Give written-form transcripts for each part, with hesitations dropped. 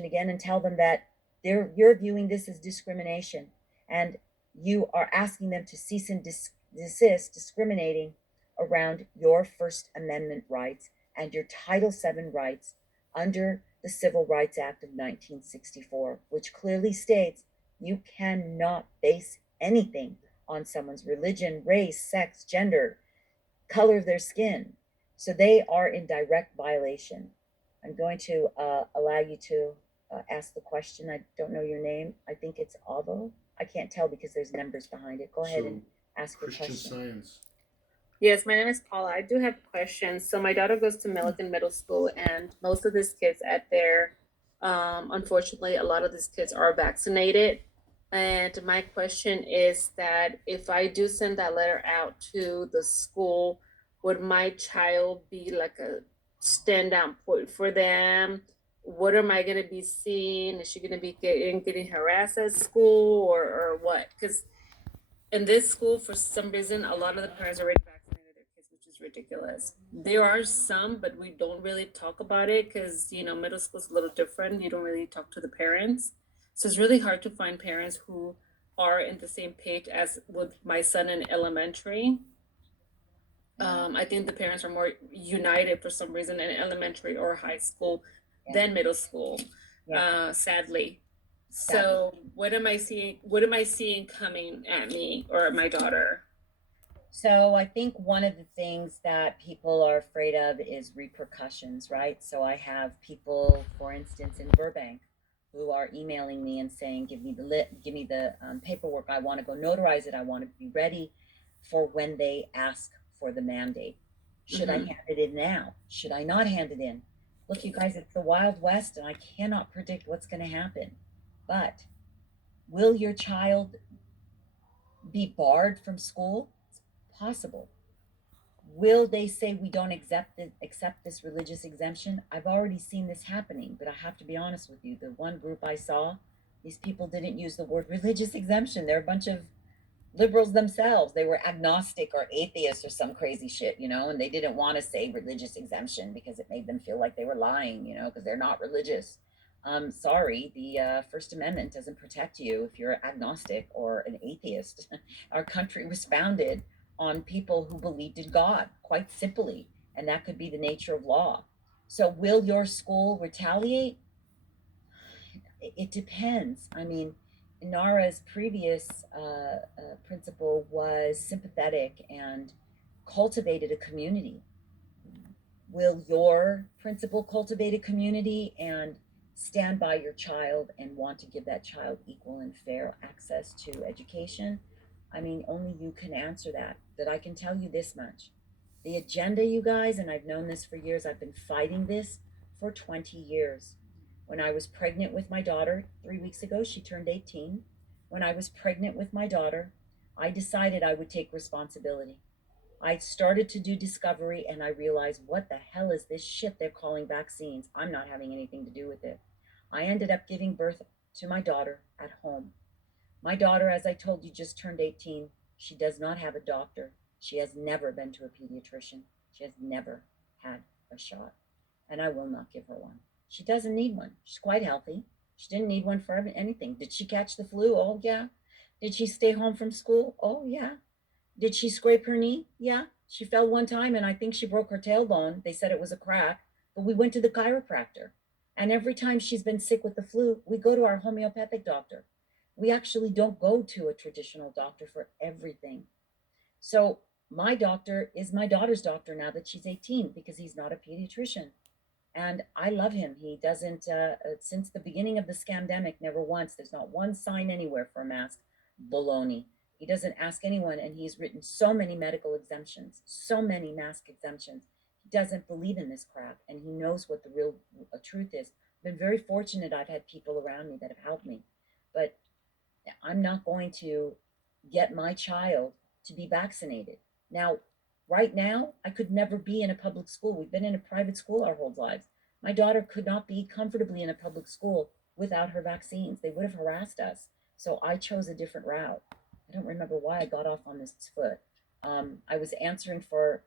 again and tell them that you're viewing this as discrimination, and you are asking them to cease and desist discriminating around your First Amendment rights and your Title VII rights under the Civil Rights Act of 1964, which clearly states you cannot base anything on someone's religion, race, sex, gender, color of their skin. So they are in direct violation. I'm going to allow you to ask the question. I don't know your name. I think it's Avo. I can't tell because there's numbers behind it. Go ahead So, and ask your Christian question. Science. Yes, my name is Paula. I do have questions. So my daughter goes to Millikan Middle School, and most of these kids at there, unfortunately, a lot of these kids are vaccinated. And my question is that if I do send that letter out to the school, would my child be like a stand down point for them? What am I going to be seeing? Is she going to be getting harassed at school, or what? Because in this school, for some reason, a lot of the parents already vaccinated their kids, which is ridiculous. There are some, but we don't really talk about it because, middle school is a little different. You don't really talk to the parents. So it's really hard to find parents who are in the same page as with my son in elementary. I think the parents are more united for some reason in elementary or high school Yeah. than middle school, Yeah. sadly. Sadly. So what am I seeing? What am I seeing coming at me or my daughter? So I think one of the things that people are afraid of is repercussions, right? So I have people, for instance, in Burbank, who are emailing me and saying, "Give me the give me the paperwork. I want to go notarize it. I want to be ready for when they ask for the mandate. Should I Mm-hmm. hand it in now? Should I not hand it in? Look, you guys, it's the Wild West, and I cannot predict what's going to happen. But will your child be barred from school? It's possible. Will they say we don't accept this religious exemption? I've already seen this happening, but I have to be honest with you. The one group I saw, these people didn't use the word religious exemption. They're a bunch of liberals themselves. They were agnostic or atheists or some crazy shit, and they didn't want to say religious exemption because it made them feel like they were lying, because they're not religious. Sorry, the First Amendment doesn't protect you if you're agnostic or an atheist. Our country was founded on people who believed in God, quite simply, and that could be the nature of law. So, will your school retaliate? It depends. I mean, Nara's previous principal was sympathetic and cultivated a community. Will your principal cultivate a community and stand by your child and want to give that child equal and fair access to education? I mean, only you can answer that. But I can tell you this much. The agenda, you guys, and I've known this for years, I've been fighting this for 20 years. When I was pregnant with my daughter 3 weeks ago, she turned 18. When I was pregnant with my daughter, I decided I would take responsibility. I started to do discovery and I realized, what the hell is this shit they're calling vaccines? I'm not having anything to do with it. I ended up giving birth to my daughter at home. My daughter, as I told you, just turned 18. She does not have a doctor. She has never been to a pediatrician. She has never had a shot. And I will not give her one. She doesn't need one. She's quite healthy. She didn't need one for anything. Did she catch the flu? Oh, yeah. Did she stay home from school? Oh, yeah. Did she scrape her knee? Yeah. She fell one time and I think she broke her tailbone. They said it was a crack, but we went to the chiropractor. And every time she's been sick with the flu, we go to our homeopathic doctor. We actually don't go to a traditional doctor for everything. So my doctor is my daughter's doctor now that she's 18 because he's not a pediatrician. And I love him. He doesn't, since the beginning of the scamdemic, never once, there's not one sign anywhere for a mask. Baloney. He doesn't ask anyone, and he's written so many medical exemptions, so many mask exemptions. He doesn't believe in this crap, and he knows what the real truth is. I've been very fortunate. I've had people around me that have helped me, but I'm not going to get my child to be vaccinated. Now, right now, I could never be in a public school. We've been in a private school our whole lives. My daughter could not be comfortably in a public school without her vaccines. They would have harassed us. So I chose a different route. I don't remember why I got off on this foot. I was answering for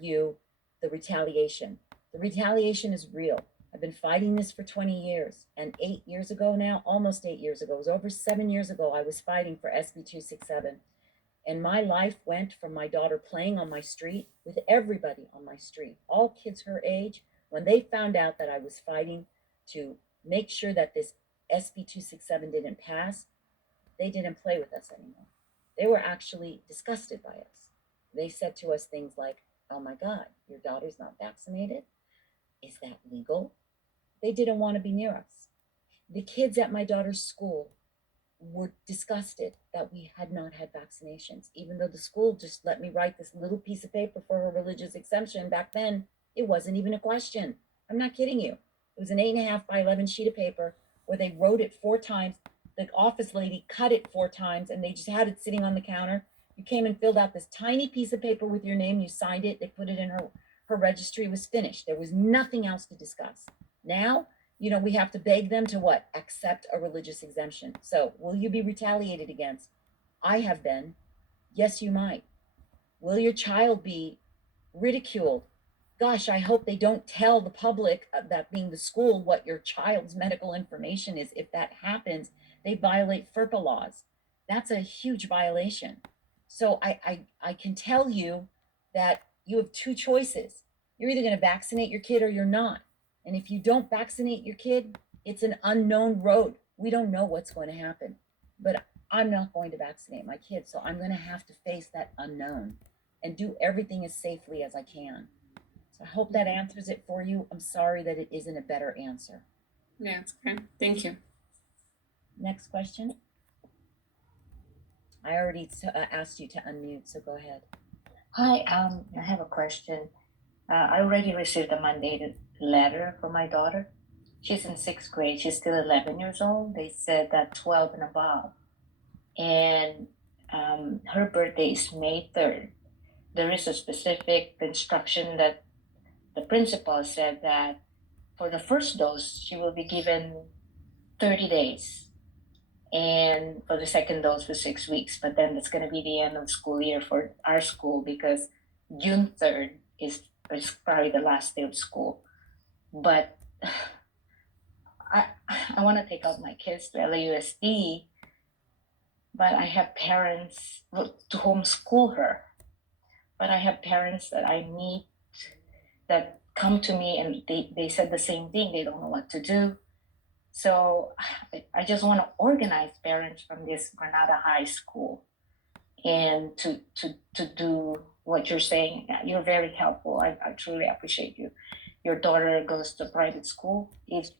you the retaliation. The retaliation is real. I've been fighting this for 20 years. And 8 years ago now, almost 8 years ago, it was over 7 years ago, I was fighting for SB 267. And my life went from my daughter playing on my street with everybody on my street, all kids her age, when they found out that I was fighting to make sure that this SB 267 didn't pass, they didn't play with us anymore. They were actually disgusted by us. They said to us things like, "Oh my God, your daughter's not vaccinated? Is that legal?" They didn't want to be near us. The kids at my daughter's school were disgusted that we had not had vaccinations, even though the school just let me write this little piece of paper for her religious exemption. Back then, it wasn't even a question. I'm not kidding you. It was an 8.5 by 11 sheet of paper where they wrote it 4 times. The office lady cut it 4 times and they just had it sitting on the counter. You came and filled out this tiny piece of paper with your name. You signed it. They put it in her registry. It was finished. There was nothing else to discuss. Now, we have to beg them to what? Accept a religious exemption. So will you be retaliated against? I have been. Yes, you might. Will your child be ridiculed? Gosh, I hope they don't tell the public, that being the school, what your child's medical information is. If that happens, they violate FERPA laws. That's a huge violation. So I can tell you that you have two choices. You're either going to vaccinate your kid or you're not. And if you don't vaccinate your kid, it's an unknown road. We don't know what's going to happen. But I'm not going to vaccinate my kids, so I'm going to have to face that unknown and do everything as safely as I can. So I hope that answers it for you. I'm sorry that it isn't a better answer. Yeah, it's okay. Thank you. Next question. I already asked you to unmute, so go ahead. Hi, I have a question. I already received a mandated letter from my daughter. She's in 6th grade. She's still 11 years old. They said that 12 and above. And her birthday is May 3rd. There is a specific instruction that the principal said that for the first dose, she will be given 30 days. And for the second dose for 6 weeks. But then that's going to be the end of the school year for our school because June 3rd is probably the last day of school. But I want to take out my kids to LAUSD, but I have parents to homeschool her. But I have parents that I meet that come to me and they said the same thing. They don't know what to do. So I just want to organize parents from this Granada High School and to do what you're saying. You're very helpful. I truly appreciate you. Your daughter goes to private school. If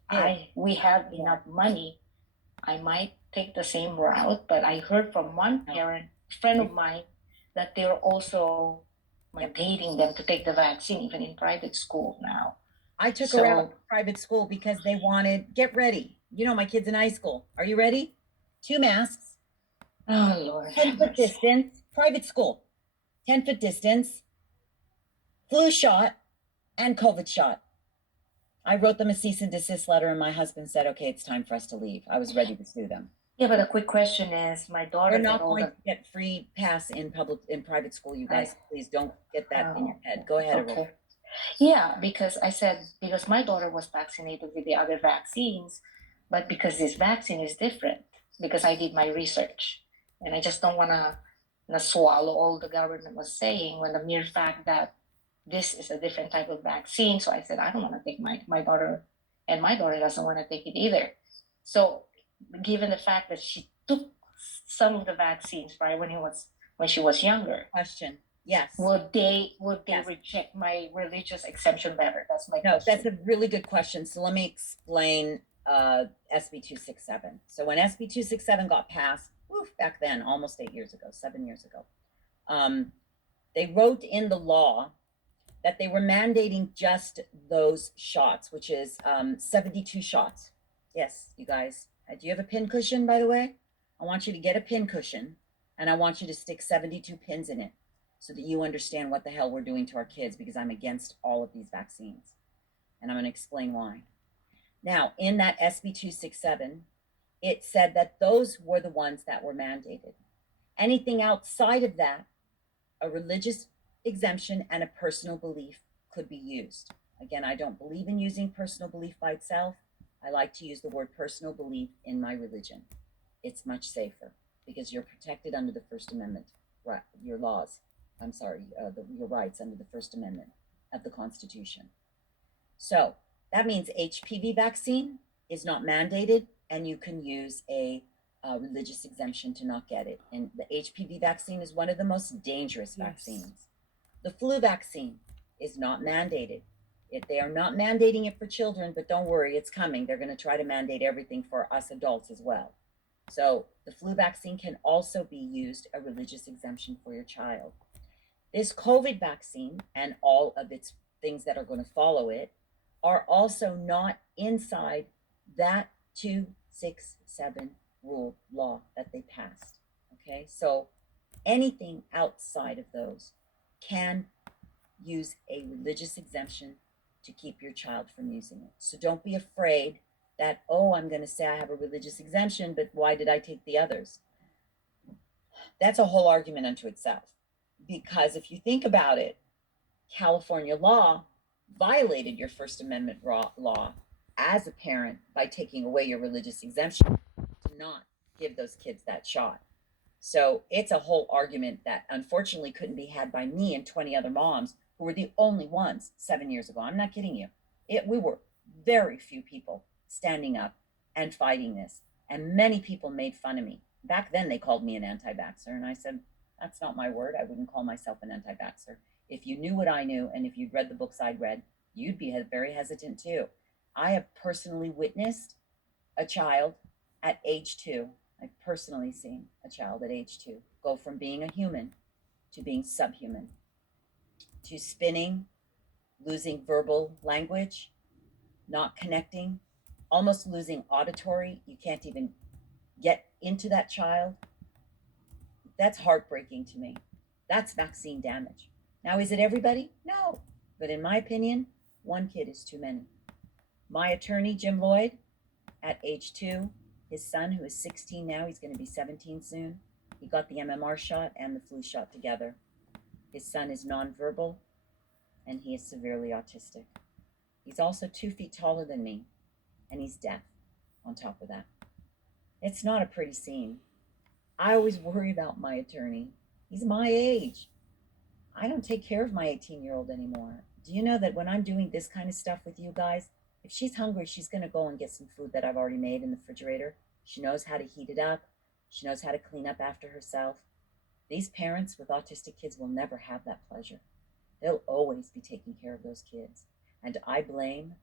we have enough money, I might take the same route. But I heard from one parent, friend of mine, that they're also mandating them to take the vaccine even in private school now. I took her out to private school because they wanted, get ready. My kid's in high school. Are you ready? 2 masks. Oh, Lord. 10-foot distance, private school. 10-foot distance, flu shot, and COVID shot. I wrote them a cease and desist letter, and my husband said, okay, it's time for us to leave. I was ready to sue them. Yeah, but a quick question is, my daughter. We're not going to get free pass in private school, you guys. Please don't get that in your head. Go ahead, Okay. Aurora. Yeah, because my daughter was vaccinated with the other vaccines, but because this vaccine is different, because I did my research and I just don't want to swallow all the government was saying when the mere fact that this is a different type of vaccine. So I said, I don't want to take my daughter, and my daughter doesn't want to take it either. So given the fact that she took some of the vaccines right when she was younger. Question. Yes. Would they reject my religious exemption letter? That's my question. No, that's a really good question. So let me explain SB 267. So when SB 267 got passed, back then, almost 8 years ago, 7 years ago, they wrote in the law that they were mandating just those shots, which is 72 shots. Yes, you guys. Do you have a pin cushion, by the way? I want you to get a pin cushion, and I want you to stick 72 pins in it, so that you understand what the hell we're doing to our kids, because I'm against all of these vaccines. And I'm going to explain why. Now, in that SB 267, it said that those were the ones that were mandated. Anything outside of that, a religious exemption and a personal belief could be used. Again, I don't believe in using personal belief by itself. I like to use the word personal belief in my religion. It's much safer because you're protected under the First Amendment, right? Your laws, I'm sorry, your rights under the First Amendment of the Constitution. So that means HPV vaccine is not mandated, and you can use a religious exemption to not get it. And the HPV vaccine is one of the most dangerous vaccines. The flu vaccine is not mandated. They are not mandating it for children, but don't worry, it's coming. They're going to try to mandate everything for us adults as well. So the flu vaccine can also be used a religious exemption for your child. This COVID vaccine and all of its things that are going to follow it are also not inside that 267 rule law that they passed. Okay, so anything outside of those can use a religious exemption to keep your child from using it. So don't be afraid that, oh, I'm going to say I have a religious exemption, but why did I take the others? That's a whole argument unto itself. Because if you think about it, California law violated your First Amendment law as a parent by taking away your religious exemption to not give those kids that shot. So it's a whole argument that unfortunately couldn't be had by me and 20 other moms who were the only ones 7 years ago. I'm not kidding you. We were very few people standing up and fighting this. And many people made fun of me. Back then they called me an anti-vaxxer. And I said, that's not my word. I wouldn't call myself an anti-vaxxer. If you knew what I knew, and if you'd read the books I'd read, you'd be very hesitant too. I have personally witnessed a child at age 2. I've personally seen a child at age 2 go from being a human to being subhuman, to spinning, losing verbal language, not connecting, almost losing auditory. You can't even get into that child. That's heartbreaking to me. That's vaccine damage. Now, is it everybody? No. But in my opinion, one kid is too many. My attorney, Jim Lloyd, at age 2, his son, who is 16 now, he's going to be 17 soon, he got the MMR shot and the flu shot together. His son is nonverbal, and he is severely autistic. He's also 2 feet taller than me, and he's deaf on top of that. It's not a pretty scene. I always worry about my attorney. He's my age. I don't take care of my 18-year-old anymore. Do you know that when I'm doing this kind of stuff with you guys, if she's hungry, she's going to go and get some food that I've already made in the refrigerator. She knows how to heat it up. She knows how to clean up after herself. These parents with autistic kids will never have that pleasure. They'll always be taking care of those kids. And I blame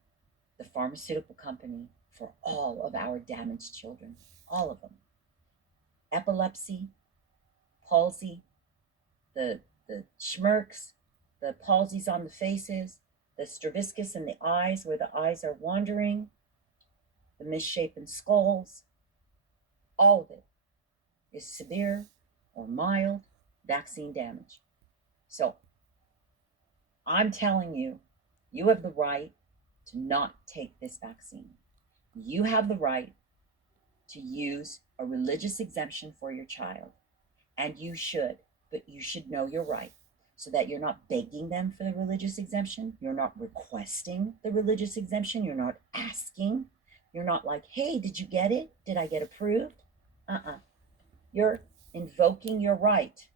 the pharmaceutical company for all of our damaged children, all of them. Epilepsy, palsy, the smirks, the palsies on the faces, the strabiscus in the eyes where the eyes are wandering, the misshapen skulls, all of it is severe or mild vaccine damage. So I'm telling you, you have the right to not take this vaccine. You have the right to use a religious exemption for your child, and you should, but you should know your right so that you're not begging them for the religious exemption. You're not requesting the religious exemption. You're not asking. You're not like, hey, did you get it? Did I get approved? You're invoking your right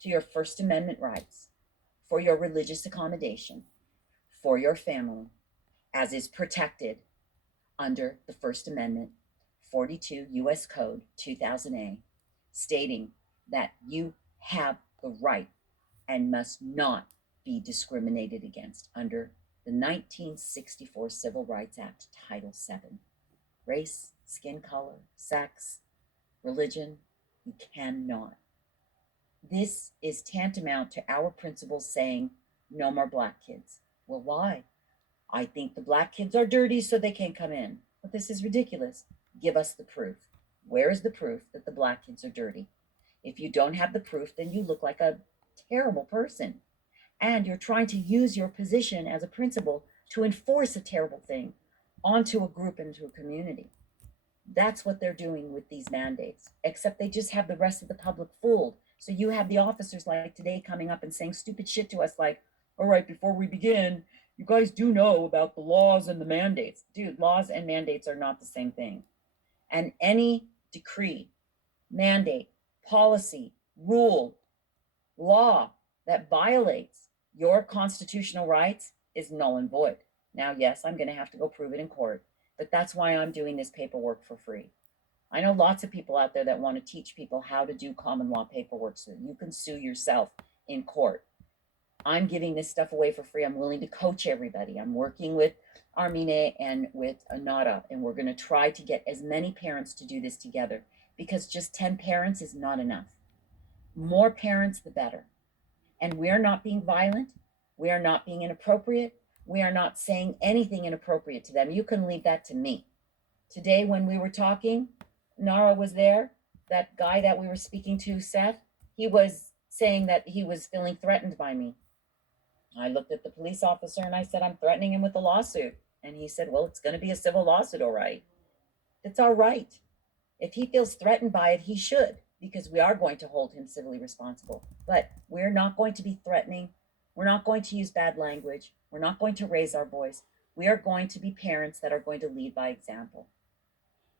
to your First Amendment rights for your religious accommodation for your family, as is protected under the First Amendment, 42 U.S. Code 2000A, stating that you have the right and must not be discriminated against under the 1964 Civil Rights Act, Title VII. Race, skin color, sex, religion, you cannot. This is tantamount to our principals saying, no more black kids. Well, why? I think the black kids are dirty, so they can't come in. But this is ridiculous. Give us the proof. Where is the proof that the black kids are dirty? If you don't have the proof, then you look like a terrible person. And you're trying to use your position as a principal to enforce a terrible thing onto a group and to a community. That's what they're doing with these mandates, except they just have the rest of the public fooled. So you have the officers like today coming up and saying stupid shit to us like, all right, before we begin, you guys do know about the laws and the mandates. Dude, laws and mandates are not the same thing. And any decree, mandate, policy, rule, law that violates your constitutional rights is null and void. Now, yes, I'm going to have to go prove it in court, but that's why I'm doing this paperwork for free. I know lots of people out there that want to teach people how to do common law paperwork so that you can sue yourself in court. I'm giving this stuff away for free. I'm willing to coach everybody. I'm working with Armine and with Anara, and we're going to try to get as many parents to do this together because just 10 parents is not enough. More parents, the better. And we are not being violent. We are not being inappropriate. We are not saying anything inappropriate to them. You can leave that to me. Today, when we were talking, Nara was there. That guy that we were speaking to, Seth, he was saying that he was feeling threatened by me. I looked at the police officer and I said, I'm threatening him with a lawsuit. And he said, well, it's going to be a civil lawsuit, all right. It's all right. If he feels threatened by it, he should, because we are going to hold him civilly responsible. But we're not going to be threatening. We're not going to use bad language. We're not going to raise our voice. We are going to be parents that are going to lead by example.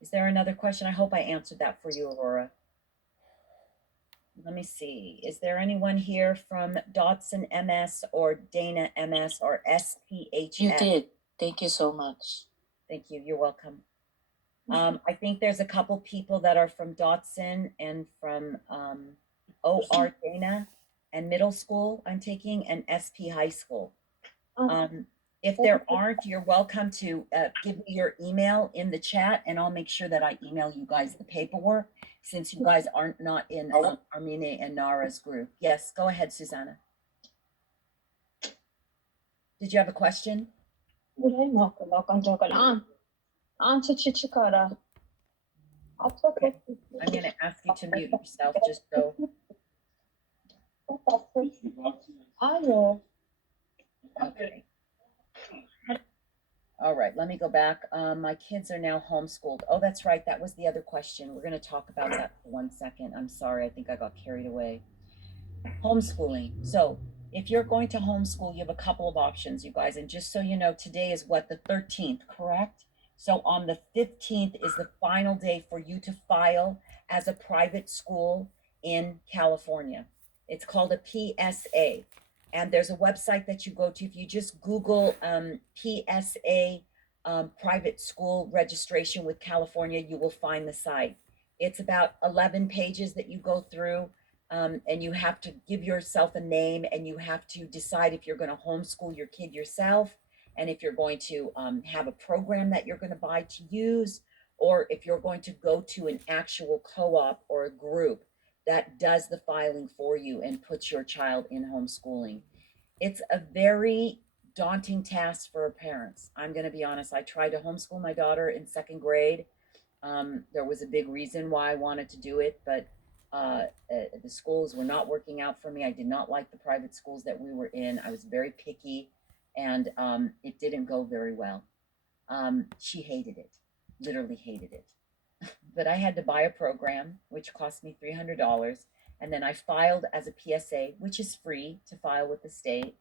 Is there another question? I hope I answered that for you, Aurora. Let me see. Is there anyone here from Dotson MS or Dana MS or SPHS? You did. Thank you so much. Thank you. You're welcome. I think there's a couple people that are from Dotson and from OR Dana and middle school I'm taking and SP high school. If there aren't, you're welcome to give me your email in the chat and I'll make sure that I email you guys the paperwork since you guys aren't not in Armine and Nara's group. Yes, go ahead, Susanna. Did you have a question? I'm gonna ask you to mute yourself just so. Okay. All right, let me go back. My kids are now homeschooled. Oh, that's right. That was the other question. We're going to talk about that for 1 second. I'm sorry. I think I got carried away. Homeschooling. So if you're going to homeschool, you have a couple of options, you guys. And just so you know, today is what, the 13th, correct? So on the 15th is the final day for you to file as a private school in California. It's called a PSA. And there's a website that you go to. If you just Google PSA private school registration with California, you will find the site. It's about 11 pages that you go through, and you have to give yourself a name, and you have to decide if you're going to homeschool your kid yourself, and if you're going to have a program that you're going to buy to use, or if you're going to go to an actual co-op or a group that does the filing for you and puts your child in homeschooling. It's a very daunting task for parents. I'm going to be honest. I tried to homeschool my daughter in 2nd grade. There was a big reason why I wanted to do it, but the schools were not working out for me. I did not like the private schools that we were in. I was very picky, and it didn't go very well. She hated it, literally hated it. But I had to buy a program, which cost me $300. And then I filed as a PSA, which is free to file with the state.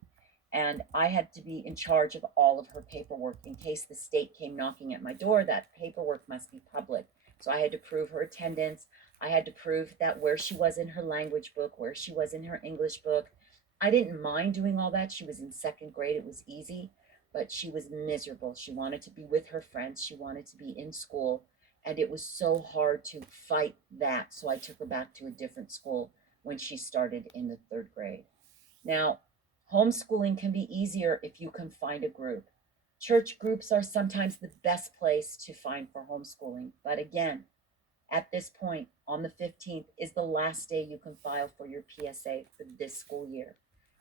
And I had to be in charge of all of her paperwork in case the state came knocking at my door. That paperwork must be public. So I had to prove her attendance. I had to prove that where she was in her language book, where she was in her English book. I didn't mind doing all that. She was in 2nd grade. It was easy, but she was miserable. She wanted to be with her friends. She wanted to be in school. And it was so hard to fight that. So I took her back to a different school when she started in the 3rd grade. Now, homeschooling can be easier if you can find a group. Church groups are sometimes the best place to find for homeschooling. But again, at this point, on the 15th is the last day you can file for your PSA for this school year,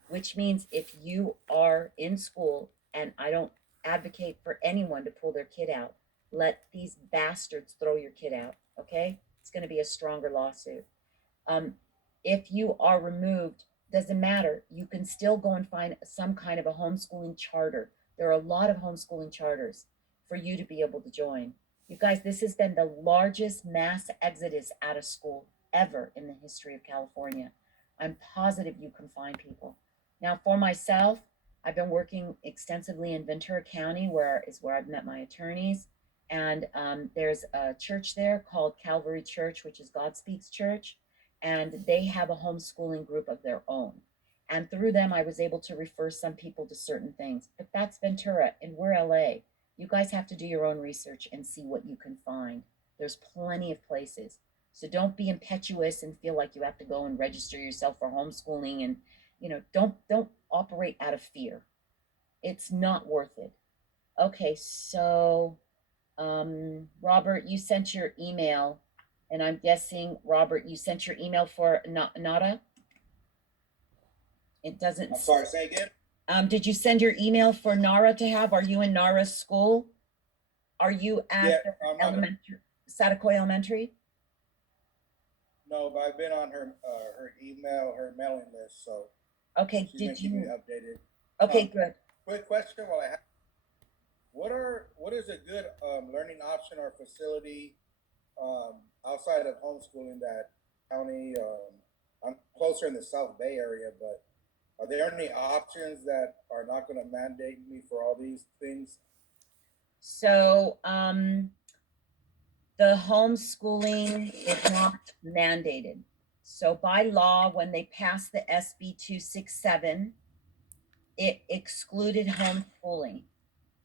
which means if you are in school, and I don't advocate for anyone to pull their kid out, let these bastards throw your kid out, okay? It's going to be a stronger lawsuit. If you are removed, doesn't matter. You can still go and find some kind of a homeschooling charter. There are a lot of homeschooling charters for you to be able to join. You guys, this has been the largest mass exodus out of school ever in the history of California. I'm positive you can find people. Now, for myself, I've been working extensively in Ventura County, where I've met my attorneys. And there's a church there called Calvary Church, which is God Speaks Church, and they have a homeschooling group of their own. And through them, I was able to refer some people to certain things. But that's Ventura, and we're LA. You guys have to do your own research and see what you can find. There's plenty of places. So don't be impetuous and feel like you have to go and register yourself for homeschooling, and don't operate out of fear. It's not worth it. Okay, so Robert, you sent your email, and I'm guessing, Robert, you sent your email for Nada? It doesn't. I'm sorry, say again? Did you send your email for Nara to have? Are you in Nara's school? Are you at elementary, Satakoy Elementary? No, but I've been on her email, her mailing list, so Okay, she's been did keeping me you? updated. Okay, good. Quick question while I have, what is a good learning option or facility outside of homeschooling that county? I'm closer in the South Bay area, but are there any options that are not going to mandate me for all these things? So, the homeschooling is not mandated. So by law, when they passed the SB 267, it excluded homeschooling.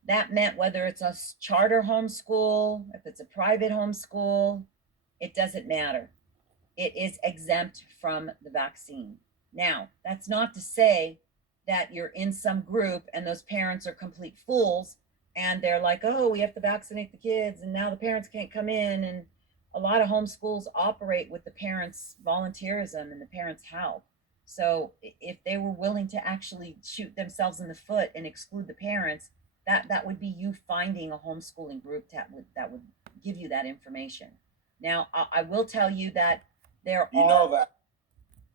That meant whether it's a charter homeschool, if it's a private homeschool, it doesn't matter. It is exempt from the vaccine. Now, that's not to say that you're in some group and those parents are complete fools and they're like, oh, we have to vaccinate the kids and now the parents can't come in. And a lot of homeschools operate with the parents' volunteerism and the parents' help. So if they were willing to actually shoot themselves in the foot and exclude the parents, that would be you finding a homeschooling group that would give you that information. Now, I will tell you that there You are, know that.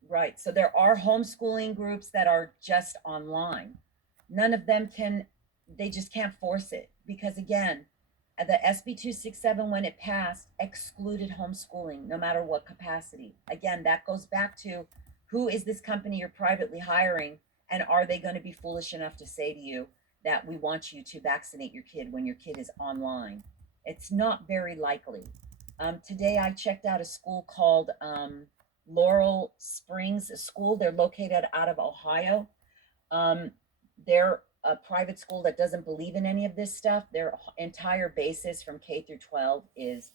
right, so there are homeschooling groups that are just online. None of them they just can't force it because, again, the SB 267, when it passed, excluded homeschooling no matter what capacity. Again, that goes back to who is this company you're privately hiring, and are they going to be foolish enough to say to you that we want you to vaccinate your kid when your kid is online? It's not very likely. Today I checked out a school called Laurel Springs School. They're located out of Ohio. They're a private school that doesn't believe in any of this stuff. Their entire basis from K through 12 is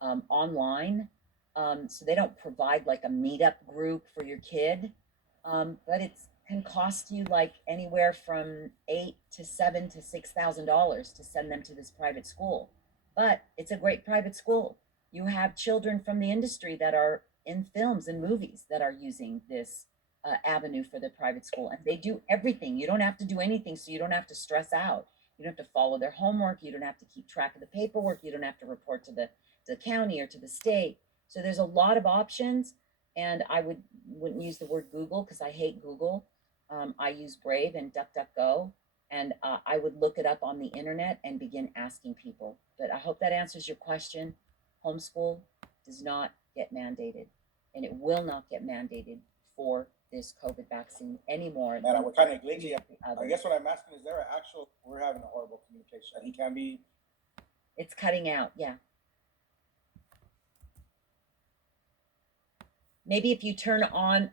online. So they don't provide like a meetup group for your kid. But it can cost you like anywhere from $8,000 to $6,000 to send them to this private school. But it's a great private school. You have children from the industry that are in films and movies that are using this avenue for the private school, and they do everything. You don't have to do anything, so you don't have to stress out. You don't have to follow their homework. You don't have to keep track of the paperwork. You don't have to report to the county or to the state. So there's a lot of options, and I wouldn't use the word Google because I hate Google. I use Brave and DuckDuckGo, and I would look it up on the internet and begin asking people. But I hope that answers your question. Homeschool does not get mandated, and it will not get mandated for this COVID vaccine anymore. Man, we're kind of glitchy. I Others. guess what I'm asking is there an actual, we're having a horrible communication. He can be, It's cutting out, yeah. Maybe if you turn off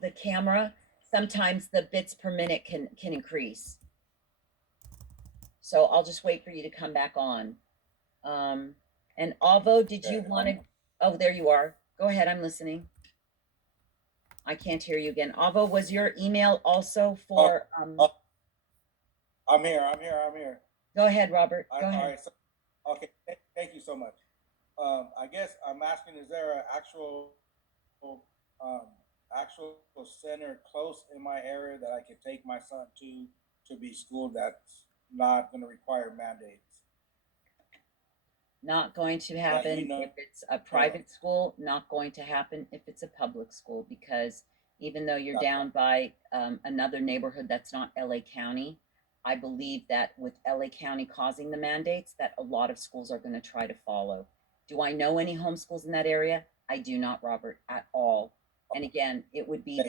the camera, sometimes the bits per minute can increase. So I'll just wait for you to come back on. And Avo, did you want to? Oh, there you are. Go ahead, I'm listening. I can't hear you again. Avo, was your email also for? I'm here. Go ahead, Robert. Go ahead. All right, so, okay, thank you so much. I guess I'm asking, is there an actual center close in my area that I could take my son to be schooled that's not going to require mandates? Not going to happen you know, if it's a private school, not going to happen if it's a public school, because even though you're down by another neighborhood that's not LA County, I believe that with LA County causing the mandates, that a lot of schools are going to try to follow. Do I know any homeschools in that area? I do not, Robert, at all. And again, it would be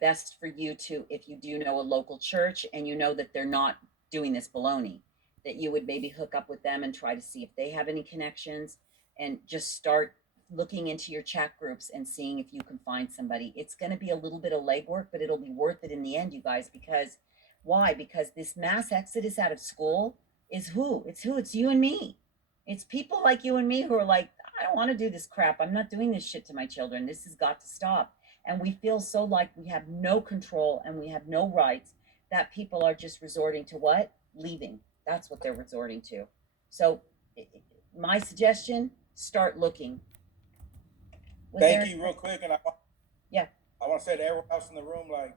best for you to, if you do know a local church and you know that they're not doing this baloney, that you would maybe hook up with them and try to see if they have any connections, and just start looking into your chat groups and seeing if you can find somebody. It's going to be a little bit of legwork, but it'll be worth it in the end, you guys, because why? Because this mass exodus out of school is who? It's who? It's you and me. It's people like you and me who are like, I don't want to do this crap. I'm not doing this shit to my children. This has got to stop. And we feel so like we have no control and we have no rights, that people are just resorting to what? Leaving. That's what they're resorting to. So, my suggestion, start looking. Thank you, real quick, and Yeah. I want to say to everyone else in the room, like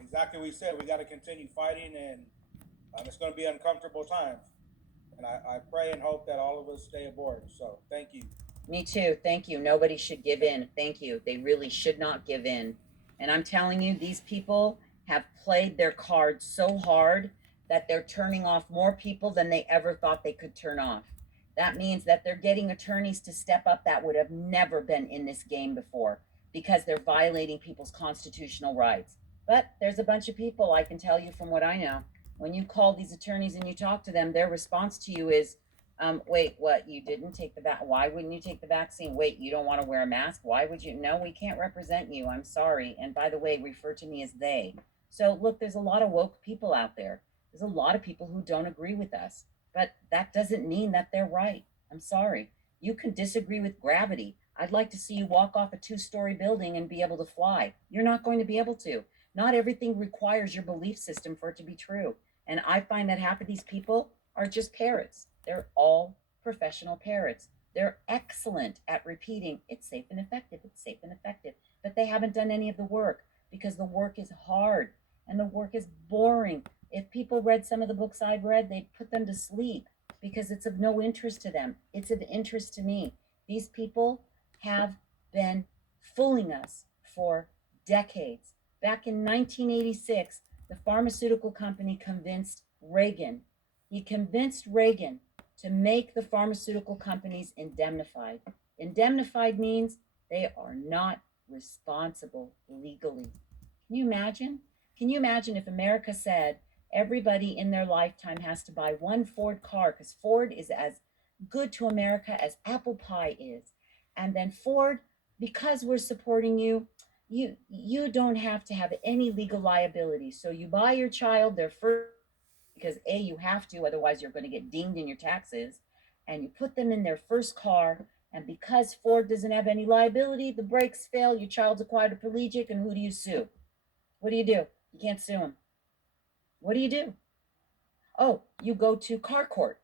exactly what we said, we got to continue fighting, and it's going to be uncomfortable times. And I pray and hope that all of us stay aboard. So thank you. Me too. Thank you. Nobody should give in. Thank you. They really should not give in. And I'm telling you, these people have played their cards so hard that they're turning off more people than they ever thought they could turn off. That means that they're getting attorneys to step up that would have never been in this game before, because they're violating people's constitutional rights. But there's a bunch of people, I can tell you from what I know, when you call these attorneys and you talk to them, their response to you is, wait, what? You didn't take the why wouldn't you take the vaccine? Wait, you don't want to wear a mask? Why would you? No, we can't represent you. I'm sorry. And by the way, refer to me as they. So look, there's a lot of woke people out there. There's a lot of people who don't agree with us, but that doesn't mean that they're right. I'm sorry. You can disagree with gravity. I'd like to see you walk off a 2-story building and be able to fly. You're not going to be able to. Not everything requires your belief system for it to be true. And I find that half of these people are just parrots. They're all professional parrots. They're excellent at repeating, it's safe and effective, it's safe and effective. But they haven't done any of the work, because the work is hard and the work is boring. If people read some of the books I've read, they'd put them to sleep because it's of no interest to them. It's of interest to me. These people have been fooling us for decades. Back in 1986, the pharmaceutical company convinced Reagan. He convinced Reagan to make the pharmaceutical companies indemnified. Indemnified means they are not responsible legally. Can you imagine? Can you imagine if America said everybody in their lifetime has to buy one Ford car, because Ford is as good to America as apple pie is. And then Ford, because we're supporting you, you don't have to have any legal liability. So you buy your child their first, because A, you have to, otherwise you're going to get dinged in your taxes, and you put them in their first car, and because Ford doesn't have any liability, the brakes fail, your child's a quadriplegic, and who do you sue? What do? You can't sue them. What do? Oh, you go to car court,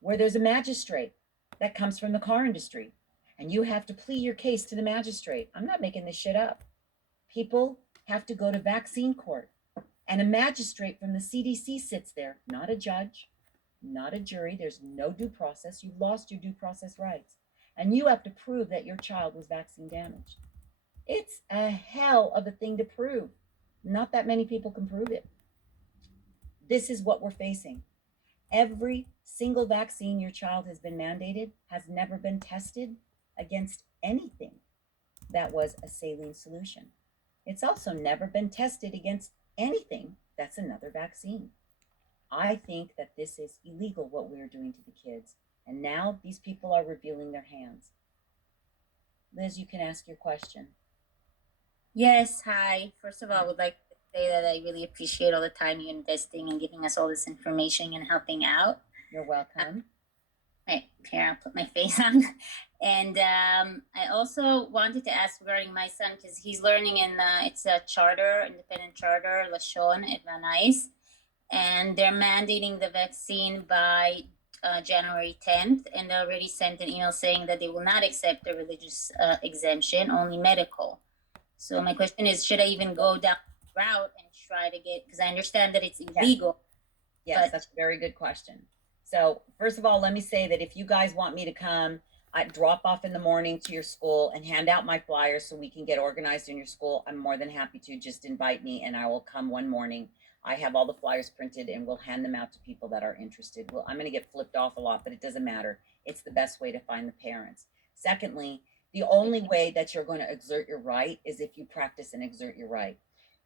where there's a magistrate that comes from the car industry, and you have to plead your case to the magistrate. I'm not making this shit up. People have to go to vaccine court, and a magistrate from the CDC sits there, not a judge, not a jury. There's no due process. You've lost your due process rights, and you have to prove that your child was vaccine damaged. It's a hell of a thing to prove. Not that many people can prove it. This is what we're facing. Every single vaccine your child has been mandated has never been tested against anything that was a saline solution. It's also never been tested against anything that's another vaccine. I think that this is illegal, what we're doing to the kids. And now these people are revealing their hands. Liz, you can ask your question. Yes, hi. First of all, I would like to say that I really appreciate all the time you're investing and giving us all this information and helping out. You're welcome. Right, here, I'll put my face on. And I also wanted to ask regarding my son, because he's learning in, it's a charter, independent charter, Lashon at Van Nuys, and they're mandating the vaccine by January 10th, and they already sent an email saying that they will not accept the religious exemption, only medical. So my question is, should I even go down the route and try to get, because I understand that it's illegal. Yes, that's a very good question. So first of all, let me say that if you guys want me to come, I drop off in the morning to your school and hand out my flyers so we can get organized in your school, I'm more than happy to. Just invite me and I will come one morning. I have all the flyers printed and we'll hand them out to people that are interested. Well, I'm going to get flipped off a lot, but it doesn't matter. It's the best way to find the parents. Secondly, the only way that you're going to exert your right is if you practice and exert your right.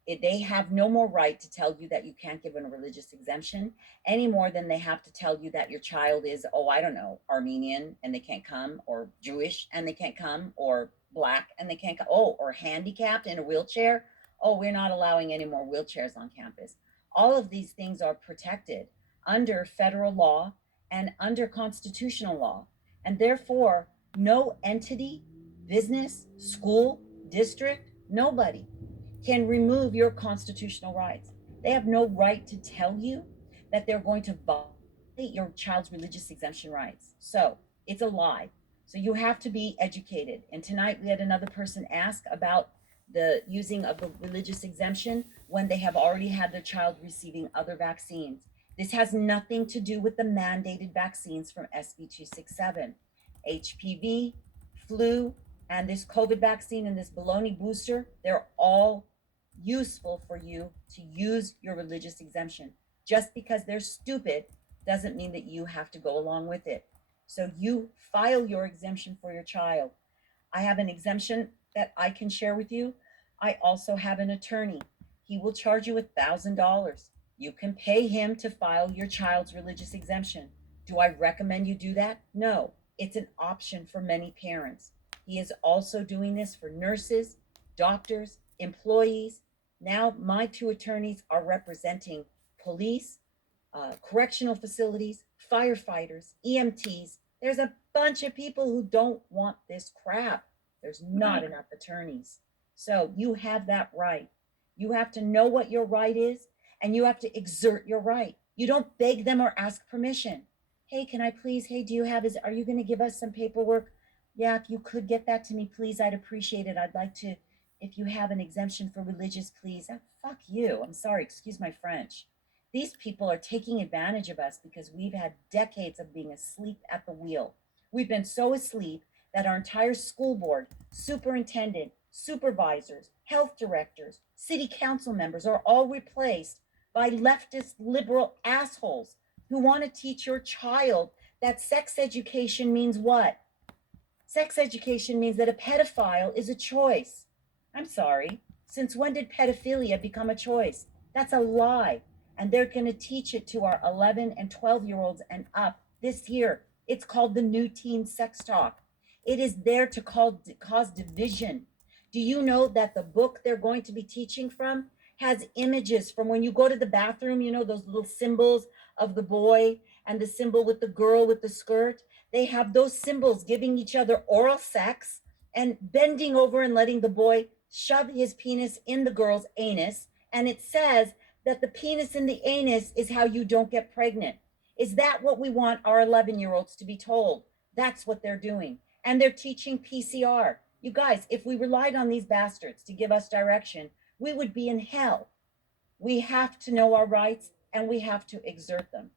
They have no more right to tell you that you can't give a religious exemption any more than they have to tell you that your child is, oh, I don't know, Armenian and they can't come, or Jewish and they can't come, or black and they can't come, oh, or handicapped in a wheelchair. Oh, we're not allowing any more wheelchairs on campus. All of these things are protected under federal law and under constitutional law. And therefore, no entity, business, school, district, nobody can remove your constitutional rights. They have no right to tell you that they're going to violate your child's religious exemption rights. So it's a lie. So you have to be educated. And tonight we had another person ask about the using of the religious exemption when they have already had their child receiving other vaccines. This has nothing to do with the mandated vaccines from SB 267. HPV, flu, and this COVID vaccine and this baloney booster, they're all useful for you to use your religious exemption. Just because they're stupid doesn't mean that you have to go along with it. So you file your exemption for your child. I have an exemption that I can share with you. I also have an attorney. He will charge you $1,000. You can pay him to file your child's religious exemption. Do I recommend you do that? No, it's an option for many parents. He is also doing this for nurses, doctors, employees. Now, my two attorneys are representing police, correctional facilities, firefighters, EMTs. There's a bunch of people who don't want this crap. There's not enough attorneys. So you have that right. You have to know what your right is, and you have to exert your right. You don't beg them or ask permission. Hey, can I please? Hey, do you have, are you going to give us some paperwork? Yeah, if you could get that to me, please, I'd appreciate it. I'd like to, if you have an exemption for religious, please. Oh, fuck you. I'm sorry. Excuse my French. These people are taking advantage of us because we've had decades of being asleep at the wheel. We've been so asleep that our entire school board, superintendent, supervisors, health directors, city council members are all replaced by leftist liberal assholes who want to teach your child that sex education means what? Sex education means that a pedophile is a choice. I'm sorry. Since when did pedophilia become a choice? That's a lie. And they're going to teach it to our 11 and 12-year-olds and up this year. It's called the New Teen Sex Talk. It is there to cause division. Do you know that the book they're going to be teaching from has images from when you go to the bathroom, you know, those little symbols of the boy and the symbol with the girl with the skirt? They have those symbols giving each other oral sex and bending over and letting the boy shove his penis in the girl's anus. And it says that the penis in the anus is how you don't get pregnant. Is that what we want our 11-year-olds to be told? That's what they're doing. And they're teaching PCR. You guys, if we relied on these bastards to give us direction, we would be in hell. We have to know our rights and we have to exert them.